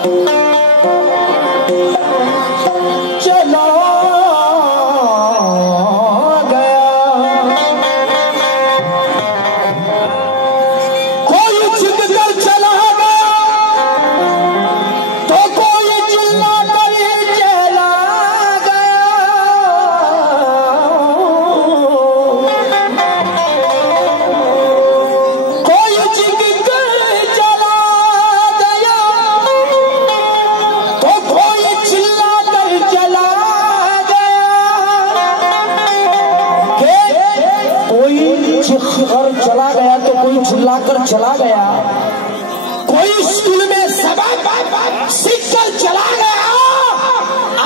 चला गया। कोई छिप कर चला गया तो कोई चिल्ला कर चला गया। कोई छिप कर चला गया तो कोई चिल्ला कर चला गया। कोई चिख कर चला गया तो कोई चिल्ला कर चला गया। कोई स्कूल में सबक सीख कर चला गया।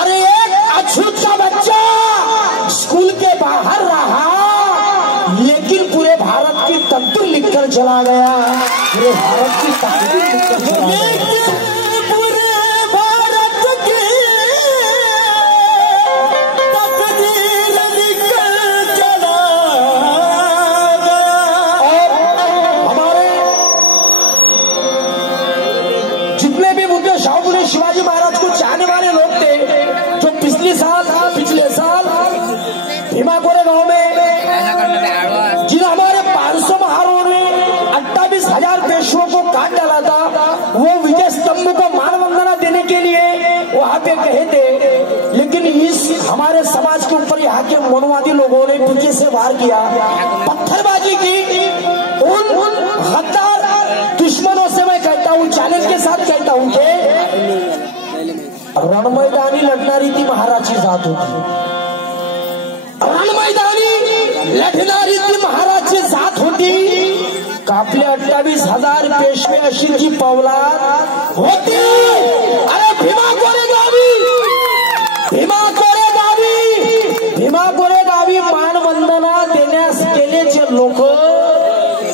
अरे एक अछूत का बच्चा स्कूल के बाहर रहा लेकिन पूरे भारत की तकदीर लिखकर चला गया। पूरे भारत की तकदीर लिखकर चला गया। जितने भी मुद्दे शाहपुरी शिवाजी महाराज को चाहने वाले लोग थे, जो पिछले साल भीमा कोरेगांव में जिन हमारे 500 महारों ने 28,000 पेशवों को काट डाला था, वो विजय स्तंभ को मानवंदना देने के लिए वहां पे गए थे। लेकिन इस हमारे समाज के ऊपर यहाँ के मनुवादी लोगों ने पीछे से वार किया, पत्थरबाजी की। उन गद्दार दुश्मनों से मैं कहता हूँ, चैलेंज के साथ कहता हूँ कि रणमैदानी लढणारी ती महाराजची जात होती। रणमैदानी लढणारी ती महाराजची जात होती। कापले 28,000 पेशवे अशी जी पौलाद होती। अरे भीमा कोरेगावी मानवंदना देण्यास गेले जे लोक,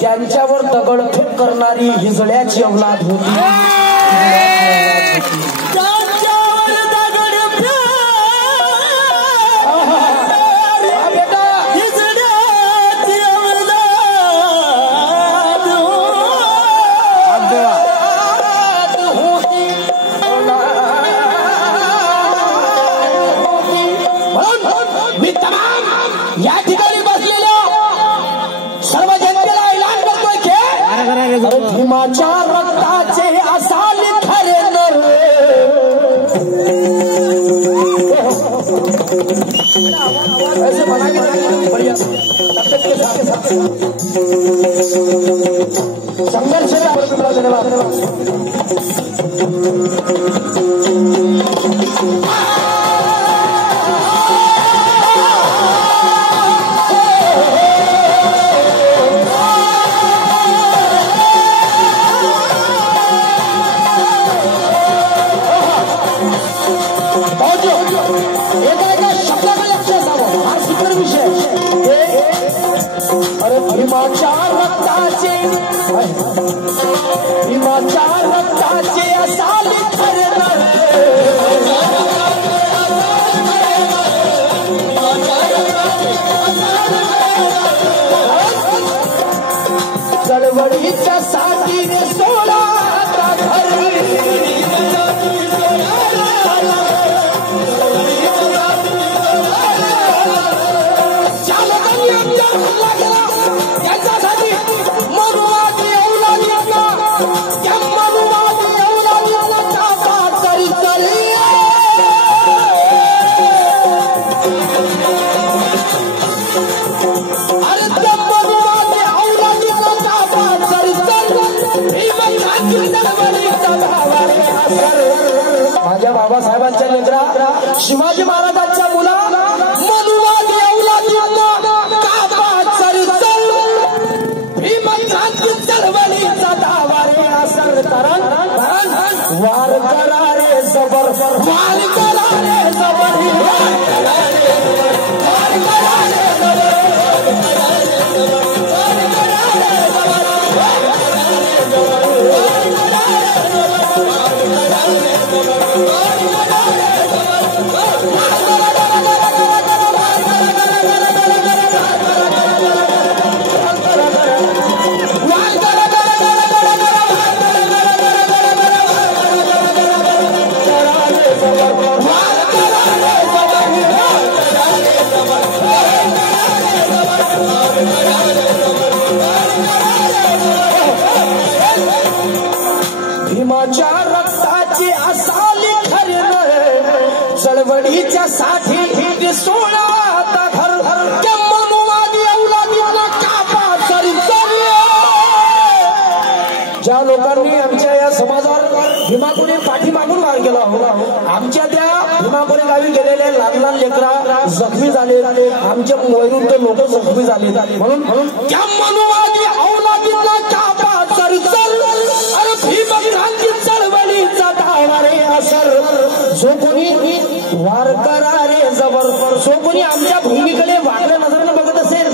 त्यांच्यावर दगडफेक करणारी हिजड्याची अवलाद होती। मी तमाम या ठिकाणी बसलेल्या सर्व जनतेला ऐलान करतोय की भीमाच्या रक्ताचे असाल खरे नर। ऐसे बनाएंगे बढ़िया संघर्ष धन्यवाद। एका शब्दाकडे लक्ष असावं, हा सुंदर विषय। अरे भीमाच्या रक्ताचे असाल खरे नर। चळवळीच्या साथीने सोडा घर। त्याच्यासाठी मनुवादी औलादीला त्या मनुवादी औलादीला चापा तरी तरी। अरे त्या मनुवादी औलादीला चापा तरी तरी। माझ्या बाबासाहेबांच्या लेकरा, शिवाजी महाराजांच्या मुला, मनुवादी औलादीला चळवळीचा दावा रे असर करण वार करा रे जबर, वार करा रे जबर, वार करा रे जबर, वार करा रे जबर, वार करा रे जबर, वार करा रे जबर, वार करा रे जबर, वार करा रे जबर, वार करा रे जबर। भीमाच्या रक्ताची असाली खरं चळवळीच्या साठी सोळा आता घर त्या मनुवादी अवलादीला कापा सरी ज्या लोकांनी आमच्या या समाजावर भीमापुरी पाठीमागून वार केला आमच्या त्या भीमापुरी गावी गेलेले लहान लहान लेकरा जखमी झाले आमचे वैरुद्ध लोक जखमी झाले म्हणून त्या मनुवादी अवलादीला कापा सरी अरे भीम क्रांती चळवळीचा धावणारे असर जो कोणी वार करा रे जबर जो कोणी आमच्या भूमीकडे वारल्या नजरेनं बघत असेल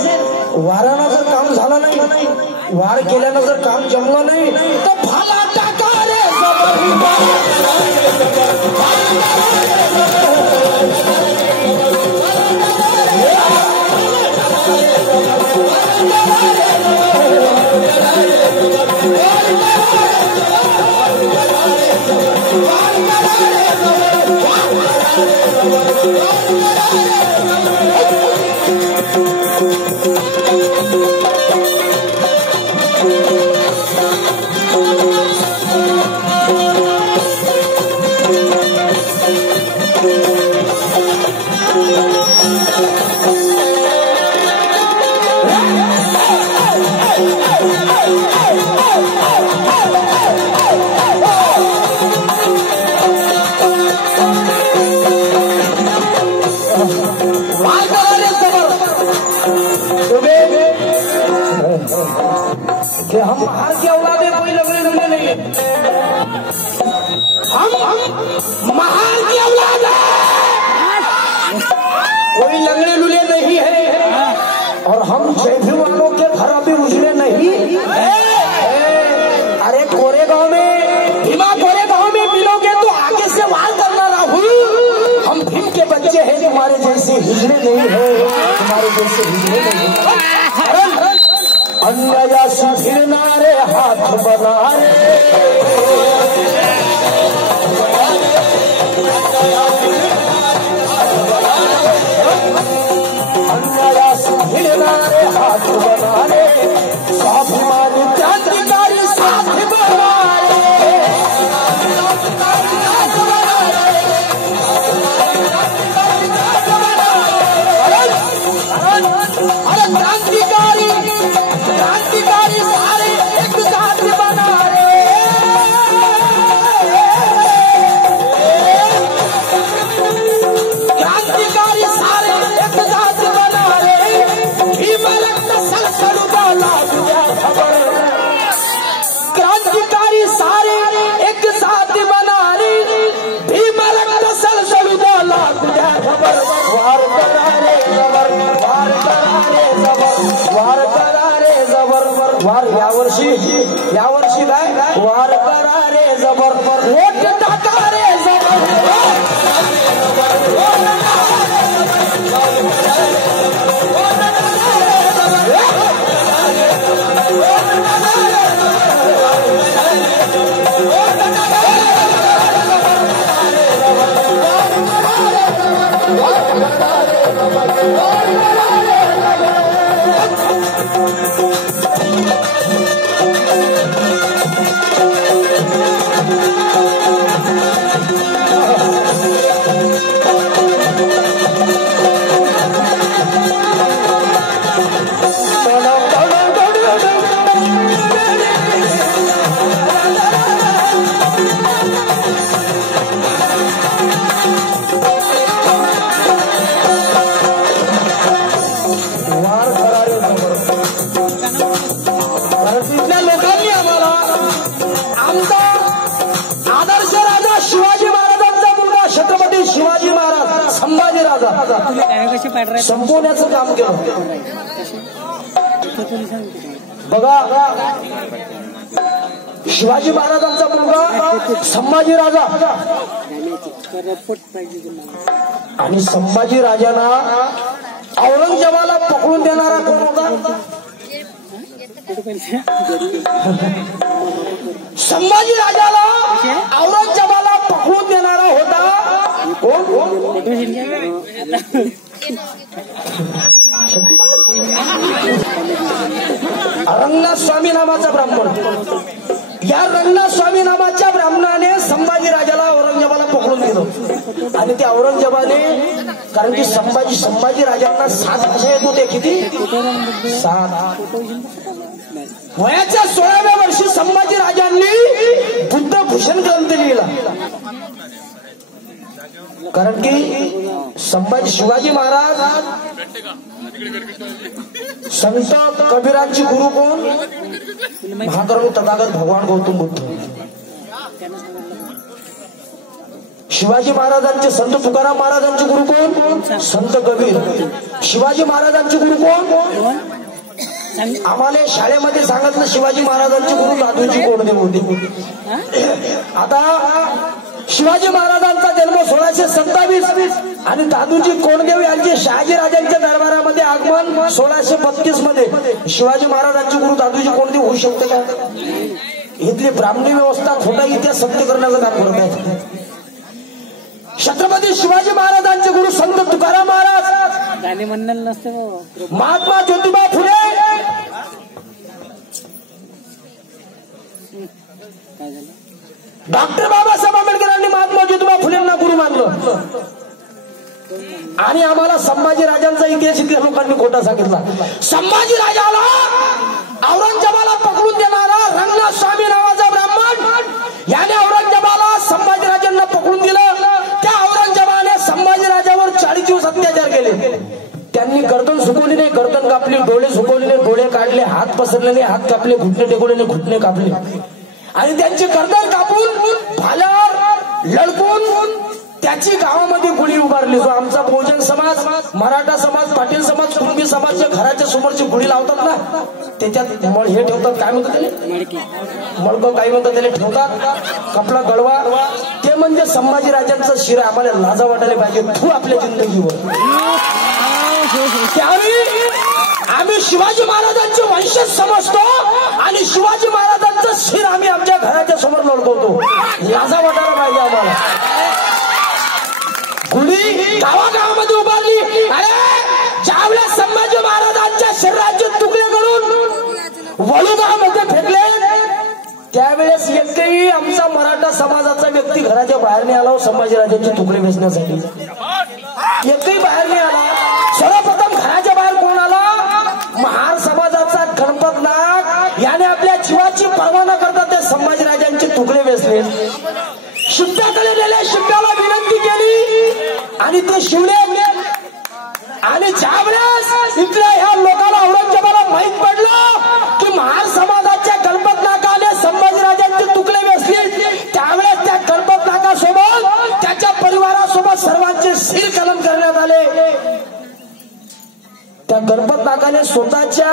वारानं जर काम झालं नाही वार केल्यानं जर काम जमलं नाही तर भाला टाका रे कि हम बाहर के औलादे कोई लगने लगे नहीं हम बाहर की औलाद है कोई लगने लुले नहीं है और हम जयपुर वालों के घर अभी उजड़े नहीं अरे कोरेगांव में भीमा कोरेगांव में मिलोगे तो आगे से वार करना राहुल हम भीम के बच्चे हैं तुम्हारे जैसे हिजड़े नहीं है तुम्हारे जैसे हिजड़े नहीं है अन्यायासी फिरनारे हाथ बनारे अन्यायासी फिरनारे हाथ बनारे स्वाभिमानी क्रांतिकारी साथ बनारे अरे क्रांतिकारी सारे एक साथ बना रे क्रांतिकारी सारे एक साथ बना रे भीम रक्त सलसल वाला खबर क्रांतिकारी सारे एक साथ बना रे भीम रक्त सलसल वाला खबर वार करा रे जबर वार करा रे जबर वार करा रे जबर वार यावर्षी काय वार करा रे जबर वोट टाका रे संपवण्याचं काम केलं बघा शिवाजी महाराजांचा मुलगा संभाजी राजा आणि संभाजी राजांना औरंगजेबाला पकडून देणारा कोण होता संभाजी राजाला औरंगजेबाला पकडून देणारा होता कोण रंगनाथ स्वामी नावाच्या ब्राह्मणाने संभाजी राजाला औरंगजेबाला पकडून दिलं आणि त्या औरंगजेबाने कारण की संभाजी राजांना 7 भाषा येत होते. किती? 7. वयाच्या 16व्या वर्षी संभाजी राजांनी बुद्धभूषण ग्रंथ लिहिला. कारण की शिवाजी महाराज संत कबीरांची गुरु कोण? महाकवी तथागत भगवान गौतम बुद्ध. शिवाजी महाराजांचे संत तुकाराम महाराजांचे गुरु कोण? संत कबीर. शिवाजी महाराजांचे गुरु कोण? आम्हाला शाळेमध्ये सांगितलं शिवाजी महाराजांचे गुरु दादूजी कोंडदेव होते. आता शिवाजी महाराजांचा जन्म 1627 आणि दादूजी कोंडदेव यांचे शहाजी राजांच्या दरबारामध्ये आगमन 1632 मध्ये. शिवाजी महाराजांचे गुरु दादूजी कोंडदेव होऊ शकते का? इथली ब्राह्मणी व्यवस्था खोटा इतिहास सत्य करण्याचं काम करत आहे. छत्रपती शिवाजी महाराजांचे गुरु संत तुकाराम महाराज, गाणे म्हणणं नसते, महात्मा ज्योतिबा फुले, डॉक्टर बाबासाहेब आंबेडकरांनी महात्मा ज्योतिबा फुलेंना गुरु मानलं. आणि आम्हाला संभाजी राजांचा इतिहास इथल्या लोकांनी खोटा सांगितला. संभाजी राजाला औरंगजेबाला पकडून देणारा रंगनाथ स्वामी नावाचा ब्राह्मण याने औरंगजेबाला संभाजी राजांना पकडून दिलं. त्या औरंगजेबाने संभाजी राजावर 40 दिवस अत्याचार केले. त्यांनी गर्दन सुकवली नाही, गर्दन कापली, डोळे सुकवले नाही, डोळे काढले, हात पसरले नाही, हात कापले, घुटणे टेकवले नाही, घुटणे कापले आणि त्यांची गर्दन कापून भाल्यावर लडकून त्याची गावामध्ये गुढी उभारली. जो आमचा बहुजन समाज, मराठा समाज, पाटील समाज, कुणबी समाजच्या घराच्या समोरची गुढी लावतात ना, त्याच्यात हे ठेवतात, काय म्हणतात त्याला? मडकं काय म्हणतात त्याला ठेवतात, कपडा गळवा. ते म्हणजे संभाजी राजांचं शिर. आम्हाला लाजा वाटायला पाहिजे तू आपल्या जिंदगीवर. त्यावेळी आम्ही शिवाजी महाराजांचे वंशज समजतो आणि शिवाजी महाराजांचं शिर आम्ही आमच्या घराच्या समोर लढवतो. लाजा वाटायला पाहिजे आम्हाला. गुढी गावागावामध्ये उभारली. अरे ज्यावेळेस संभाजी महाराजांच्या शरीराचे तुकडे करून वळूगावामध्ये फेकले त्यावेळेस एकही आमचा मराठा समाजाचा व्यक्ती घराच्या बाहेर नाही आला संभाजीराजांचे तुकडे वेचण्यासाठी. एकही बाहेर नाही आला. सर्वप्रथम घराच्या बाहेर कोण आला? महार समाजाचा गणपत नाग याने आपल्या जीवाची पर्वा न करता त्या संभाजीराजांचे तुकडे वेचले. शिप्याकडे नेले, शिप्याला विनंती केली आणि ते शिवले. आणि ज्यावेळेस इथल्या ह्या लोकांना औरंगजेबाला माहीत पडलं की महार समाजाच्या गणपत नागाने संभाजीराजांचे तुकडे वेचले, त्यावेळेस त्या गणपत नागासोबत त्याच्या परिवारासोबत सर्वांचे शिर कलम करण्यात आले. त्या गणपत नागाने स्वतःच्या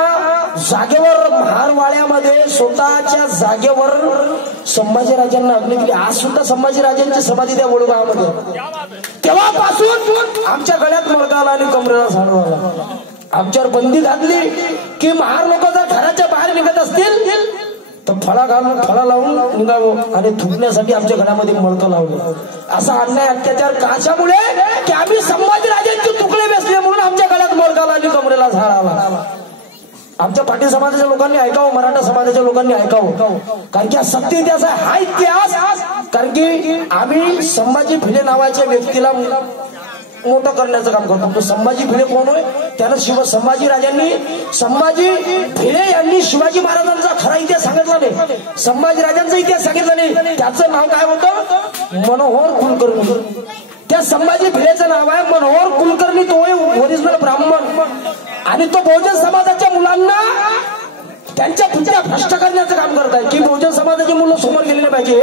जागेवर महारवाड्यामध्ये स्वतःच्या जागेवर संभाजीराजांना अग्नी दिली. आज सुद्धा संभाजीराजांची समाधी त्या वडगावामध्ये. तेव्हापासून आमच्या गळ्यात मडका आला आणि कमरेला झाडू आला. आमच्यावर बंदी घातली की महार लोक जर घराच्या बाहेर निघत असतील तर फळा लावून निघावं आणि थुकण्यासाठी आमच्या घरामध्ये मडकं लावलं. असा अन्याय अत्याचार कशामुळे की आम्ही संभाजीराजांचे तुकडे वेचले म्हणून आमच्या गळ्यात मडका आला आणि कमरेला झाड आला. आमच्या पाटील समाजाच्या लोकांनी ऐकावं, मराठा समाजाच्या लोकांनी ऐकावं, कारण की सत्य इतिहास आहे, हा इतिहास. कारण की आम्ही संभाजी भिडे नावाच्या व्यक्तीला मोठं करण्याचं काम करतो. संभाजी भिडे कोण होय? त्यानं संभाजी भिडे यांनी शिवाजी महाराजांचा खरा इतिहास सांगितला नाही, संभाजी राजांचा इतिहास सांगितला नाही. त्याचं नाव काय होतं? मनोहर कुलकर्णी. त्या संभाजी भिडेचं नाव आहे मनोहर कुलकर्णी. तो ओरिजिनल ब्राह्मण आणि तो बहुजन समाजाच्या मुलांना त्यांच्या बुद्ध्या भ्रष्ट करण्याचं काम करत आहे की बहुजन समाजाची मुलं समोर गेले पाहिजे,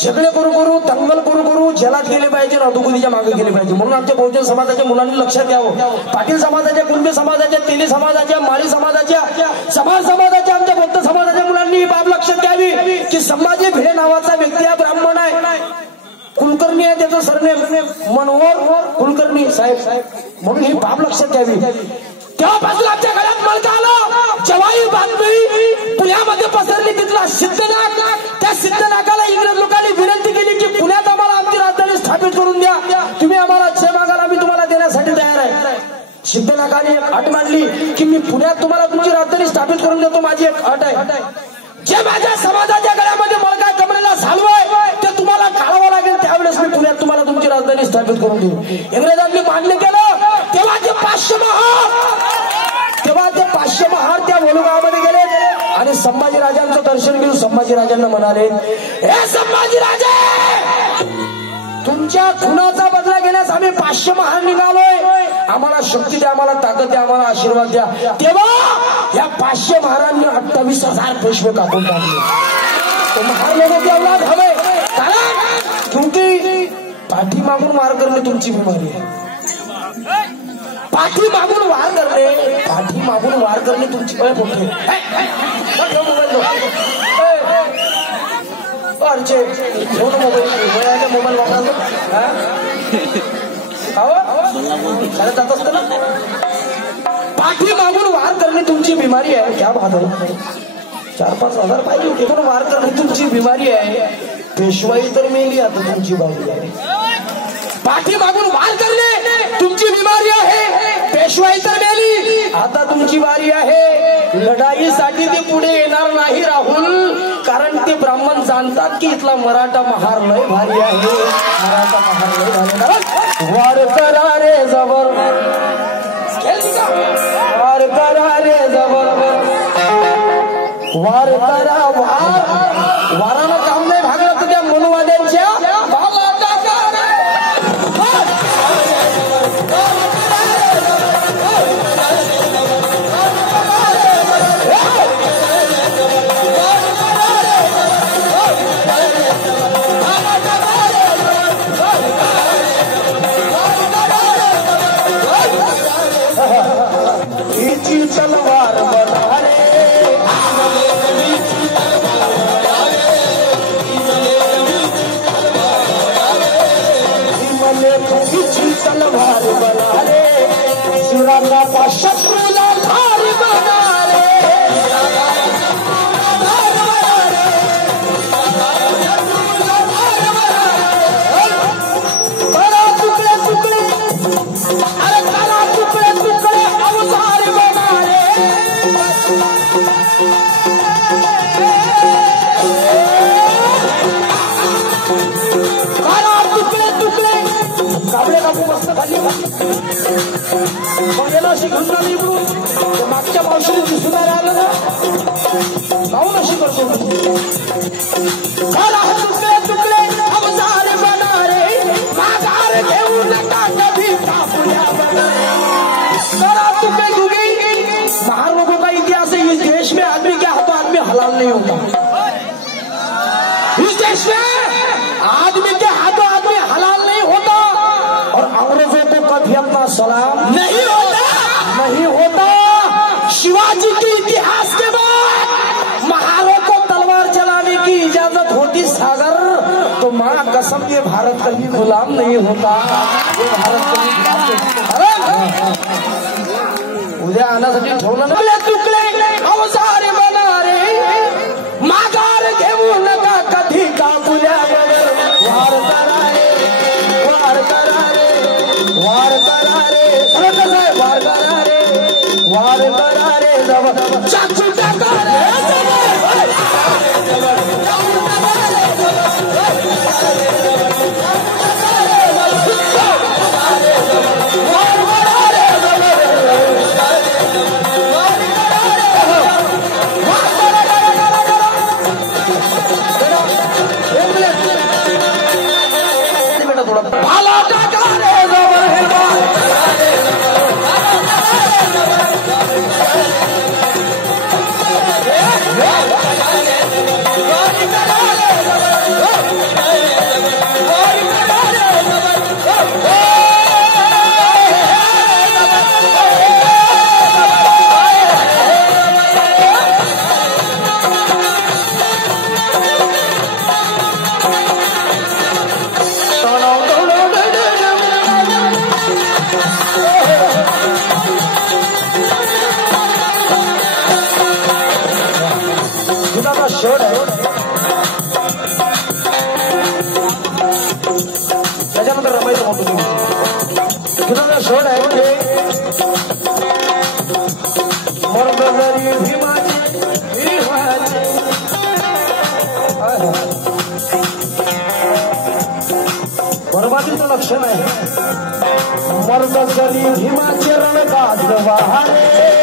झगडे करू दंगल करू जलात गेले पाहिजे, अधोगतीच्या मागे गेले पाहिजे. म्हणून आमच्या बहुजन समाजाच्या मुलांनी लक्षात द्यावं. पाटील समाजाच्या, कुणबी समाजाच्या, तेली समाजाच्या, माळी समाजाच्या, समाजाच्या, आमच्या बौद्ध समाजाच्या मुलांनी ही बाब लक्षात द्यावी की संभाजी भिडे नावाचा व्यक्ती हा ब्राह्मण आहे, कुलकर्णी आहे त्याचं सरनेम मनोहर कुलकर्णी साहेब. म्हणून ही बाब लक्षात द्यावी. तेव्हापासून आमच्या घरात मडका आला. जेव्हा ही बातमी पुण्यामध्ये पसरली तिथला सिद्धनाग, त्या सिद्धनागाला इंग्रज लोकांनी विनंती केली की पुण्यात आम्हाला आमची राजधानी स्थापित करून द्या, तुम्ही आम्हाला जे मागाल आम्ही तुम्हाला देण्यासाठी तयार आहे. सिद्धनागाने एक अट मांडली की मी पुण्यात तुम्हाला तुमची राजधानी स्थापित करून देतो, माझी एक अट आहे, जे माझ्या समाजाच्या गळ्यामध्ये मडका स्थापित करून दिली. इंग्रजांनी मान्य केलं. तेव्हा ते 500 महार त्या बोलगावामध्ये गेले आणि संभाजीराजांचं दर्शन घेऊन संभाजीराजांना म्हणाले, हे संभाजीराजे, तुमच्या खुनाचा बदला घेण्यास आम्ही 500 महार निघालोय. आम्हाला शक्ती द्या, आम्हाला ताकद द्या, आम्हाला आशीर्वाद द्या. तेव्हा या 500 महारांनी 28,000 पेशवे कापून टाकले. तो महार लोगों की औलाद हवे, कारण क्योंकि पाठीमागून वार करणे तुमची बिमारी आहे. पाठीमागून वार करणे तुमची मोबाईल वापरायचं जात असतं ना. पाठीमागून वार करणे तुमची बिमारी आहे. क्या बात आहे. 4-5 हजार पाहिजे होते पण वार करणे तुमची बिमारी आहे. पेशवाई तर मेली, आता तुमची बारी आहे. पाठीमागून वार करणे तुमची बिमारी आहे. पेशवाई तर मेली, आता तुमची बारी आहे. लढाईसाठी ते पुढे येणार नाही राहुल, कारण ते ब्राह्मण जाणतात की इथला मराठा महार लय भारी आहे. मराठा महार लय भारी. वार करा रे जबर, वार करा रे जबर, वार करा. वारानं काम नाही भागलं तर त्या मनुवाद्यांच्या तलवार बना रे, तलवार बना रे, शिवराला शत्रूला धार बना रे. करा तुकडे तुकडे, अरे करा तुकडे तुकडे अवतार बना रे. करा तुकडे तुकडे. काबळे कापू मस्त खाली मग गेलं अशी घटना निवडून मागच्या पावसाळ्यात दिसून आलं ना, गाऊन अशी करतो. करा तुकडे तुकडे अवतार बना रे, माघार घेऊ नका कभी कापुया बना रे. करा तुकडे तुकडे. महार लोगों का इतिहास है, इस देश में आदमी के हाथों आदमी हलाल नहीं होता. इस देश में आदमी के हाथों आदमी हलाल नहीं होता और अंग्रेजों को कभी अपना सलाम नहीं होता. शिवाजी के इतिहास के बाद महारों को तलवार चलाने की इजाजत होती सागर, तो माँ कसम ये भारत कभी गुलाम नहीं होता. ये भारत कभी गुलाम नहीं. उद्या आणण्यासाठी ठेवलं ना तुकडे अवसारे बना रे, माघार घेऊ नका कधी कापुल्या बगर. वार करा रे, वार करा रे, वार करा रे. कसं आहे वार करा रे, वार करा रे जबर, चाकू टाका रे भाला टाका रे जबर. शोध आहे त्याच्यानंतर रमायचं मोठं शोध आहे म्हणजे मर्दरी भीमाचे बरोबर सुरुवातीचं लक्षण आहे मर्द करी हिमाचरण गाजवाने